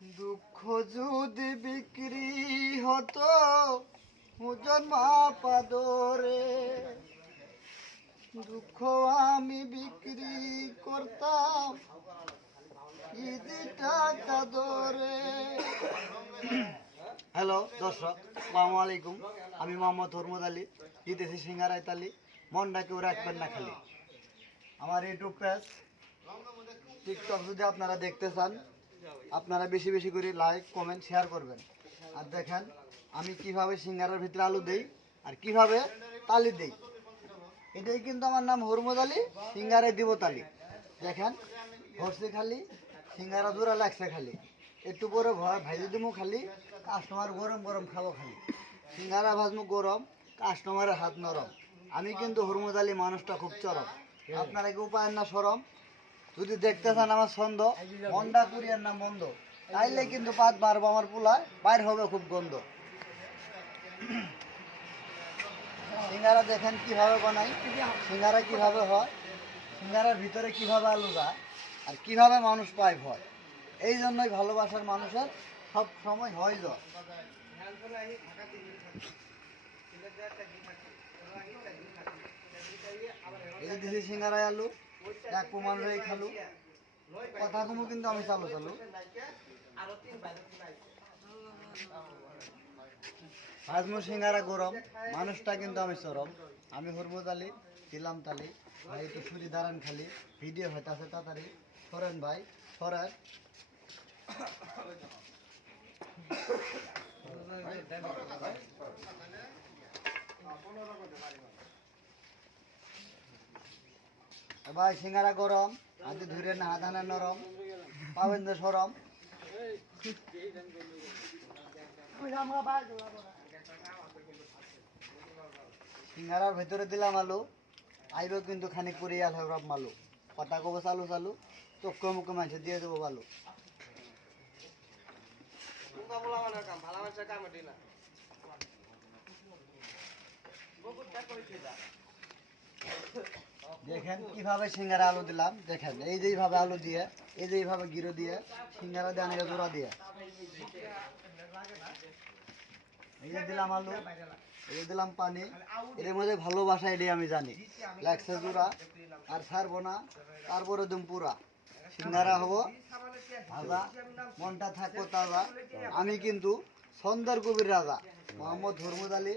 দুঃখ যদি বিক্রি হতো ওজন মাপা দরে, দুঃখ আমি বিক্রি করতাম ইদি টাকা দরে। হ্যালো দর্শক, আসসালামু আলাইকুম। আমি মোহাম্মদ হরমদ আলী, দিতেছি সিঙ্গারা ইতালি। মনটা কেউ রাখবেন না খালি। আমার ইউটিউব পেজ, টিকটক যদি আপনারা দেখতে চান, আপনারা বেশি বেশি করে লাইক কমেন্ট শেয়ার করবেন। আর দেখেন আমি কিভাবে সিঙ্গারার ভিতরে আলু দেই আর কিভাবে তালি দেই। এটাই কিন্তু আমার নাম হরমদ আলী, সিঙ্গারায় দিব তালি। দেখেন ভরছে খালি, সিঙ্গারা জোড়া লাগছে খালি, একটু পরে ভাইজে দিব খালি, কাস্টমার গরম গরম খাবো খালি। সিঙ্গারা ভাজমু গরম, কাস্টমারের হাত নরম। আমি কিন্তু হরমদ আলী, মানুষটা খুব চরম। আপনারা কি উপায়ের না সরম? যদি দেখতে চান আমার ছন্দ, মন্ডা কুরিয়ার নাম বন্ধ, তাইলে কিন্তু পাত বাড়বো আমার পোলায়, বাইর হবে খুব গন্ধ। সিঙ্গারা দেখেন কিভাবে বানাই, সিঙ্গারা কিভাবে হয়, সিঙ্গারার ভিতরে কিভাবে আলু যায়, আর কিভাবে মানুষ পায় ভয়। এই জন্যই ভালোবাসার মানুষের সব সময় হয় জয়। এই যে দিছি সিঙ্গারায় আলু, এক প্রমাণ রয়ে খালু, কথা কমু কিন্তু আমি চালু চালু। হাজমু সিঙ্গারা গরম, মানুষটা কিন্তু আমি চরম। আমি হরমদ আলী, দিলাম তালি। ভাই একটু ছুরি দাঁড়ান খালি, ভিডিও হইতাছে তাড়াতাড়ি সরেন ভাই সরেন। ভাই সিঙ্গারা গরম, আজ ধরে না হাতানা নরম, পাবেন যে সরম। সিঙ্গারার ভেতরে দিলাম আলু, আইব কিন্তু খানিক পরে আল রব মালু। কথা কব চালু চালু, চক্কর মুখে মাঝে দিয়ে দেবো ভালো। দেখেন কিভাবে সিঙ্গারা আলু দিলাম, দেখেন এই যে এইভাবে আলু দিয়ে, এই যে এইভাবে গিরো দিয়ে সিঙ্গারা দিয়ে অনেক জোড়া দিয়ে, এই যে দিলাম আলু, এই যে দিলাম পানি। এর মধ্যে ভালোবাসা এটাই আমি জানি, লাগছে জোড়া আর ছাড়বো না, তারপরে দুম পুরা সিঙ্গারা হবো ভাজা, মনটা থাকবো তাজা। আমি কিন্তু সন্ধ্যার কবির রাজা মোহাম্মদ হরমদ আলী,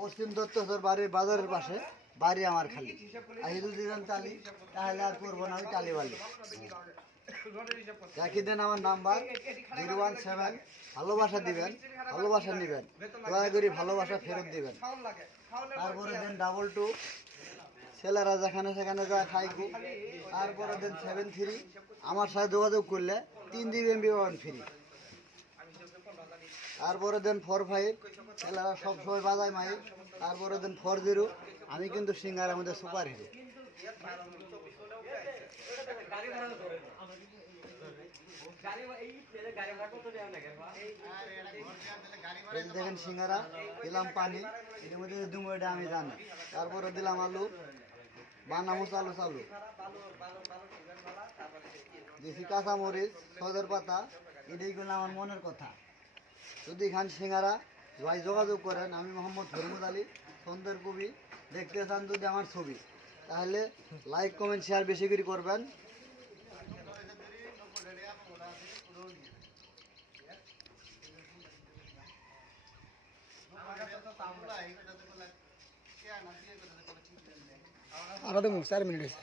পশ্চিম দত্তর বাড়ির বাজারের পাশে বাড়ি আমার খালি। আহিদুল দিলাম তালি, তাহলে আর করবো না আমি তালিবালি। রাখি দেন আমার নাম্বার 017, ভালোবাসা দিবেন, ভালোবাসা নিবেন, দয়া করে ভালোবাসা ফেরত দিবেন। তারপরে দেন 22, ছেলেরা যেখানে সেখানে যা খাইকু। তারপরে দেন 73, আমার সাথে যোগাযোগ করলে 3 GB MB ফ্রি। তারপরে দেন 45, ছেলেরা সবসময় বাজায় মাই। তারপরে দেন 40, আমি কিন্তু সিঙ্গার আমাদের সুপার হিরো। দেখেন সিঙ্গারা দিলাম পানি, এর মধ্যে দুমো এটা আমি জানি। তারপরে দিলাম আলু, বানামো চালু চালু, দিছি কাঁচামরিচ, সজের পাতা। এটাই করলে আমার মনের কথা। যদি খান সিঙ্গারা ভাই যোগাযোগ করেন। আমি মোহাম্মদ হরমদ আলী, সন্ধ্যের কবি। দেখতে চান যদি আমার ছবি, তাহলে লাইক কমেন্ট শেয়ার বেশি করে করবেন। আরো তো 4 মিনিট আছে।